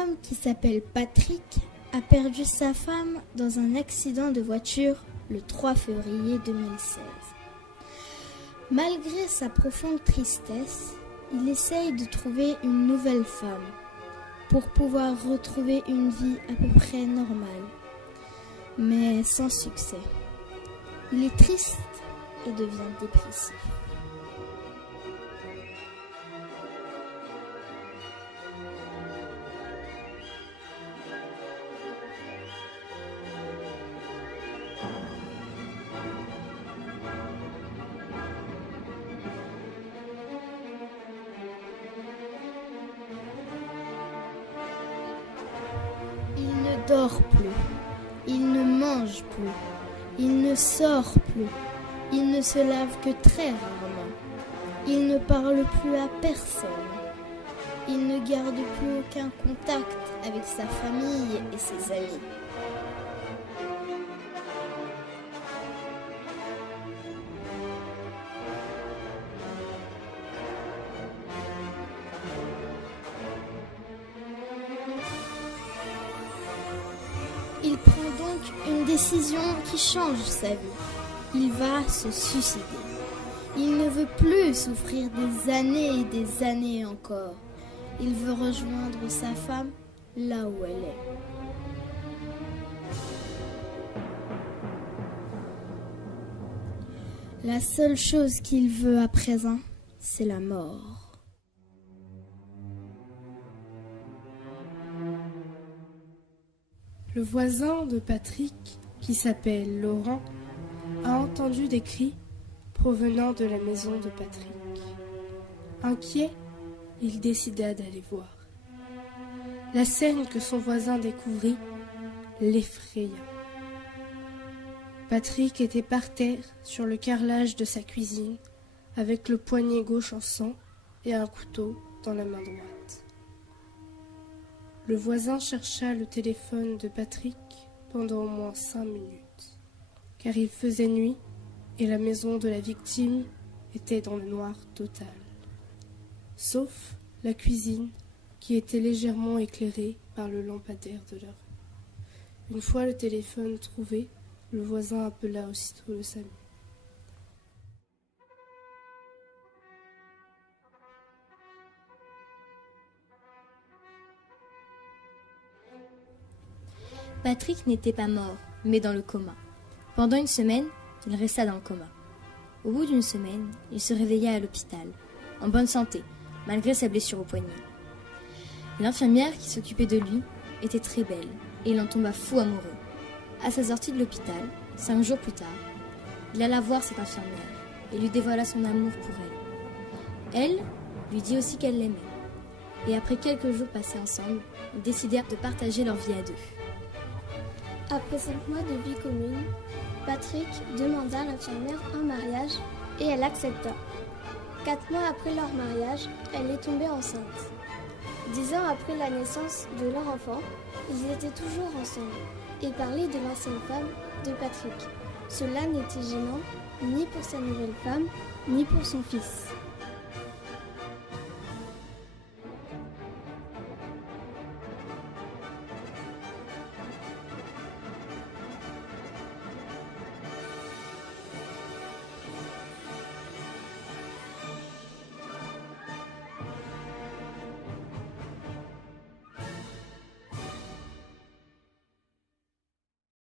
homme qui s'appelle Patrick a perdu sa femme dans un accident de voiture le 3 février 2016. Malgré sa profonde tristesse, il essaye de trouver une nouvelle femme pour pouvoir retrouver une vie à peu près normale, mais sans succès. Il est triste et devient dépressif. Il ne dort plus, il ne mange plus, il ne sort plus, il ne se lave que très rarement, il ne parle plus à personne, il ne garde plus aucun contact avec sa famille et ses amis. Il prend donc une décision qui change sa vie. Il va se suicider. Il ne veut plus souffrir des années et des années encore. Il veut rejoindre sa femme là où elle est. La seule chose qu'il veut à présent, c'est la mort. Le voisin de Patrick, qui s'appelle Laurent, a entendu des cris provenant de la maison de Patrick. Inquiet, il décida d'aller voir. La scène que son voisin découvrit l'effraya. Patrick était par terre sur le carrelage de sa cuisine, avec le poignet gauche en sang et un couteau dans la main droite. Le voisin chercha le téléphone de Patrick pendant au moins 5 minutes, car il faisait nuit et la maison de la victime était dans le noir total, sauf la cuisine qui était légèrement éclairée par le lampadaire de la rue. Une fois le téléphone trouvé, le voisin appela aussitôt le SAMU. Patrick n'était pas mort, mais dans le coma. Pendant une semaine, il resta dans le coma. Au bout d'une semaine, il se réveilla à l'hôpital, en bonne santé, malgré sa blessure au poignet. L'infirmière qui s'occupait de lui était très belle, et il en tomba fou amoureux. À sa sortie de l'hôpital, 5 jours plus tard, il alla voir cette infirmière et lui dévoila son amour pour elle. Elle lui dit aussi qu'elle l'aimait. Et après quelques jours passés ensemble, ils décidèrent de partager leur vie à deux. Après 5 mois de vie commune, Patrick demanda à l'infirmière un mariage et elle accepta. 4 mois après leur mariage, elle est tombée enceinte. 10 ans après la naissance de leur enfant, ils étaient toujours ensemble et parlaient de l'ancienne femme de Patrick. Cela n'était gênant ni pour sa nouvelle femme, ni pour son fils.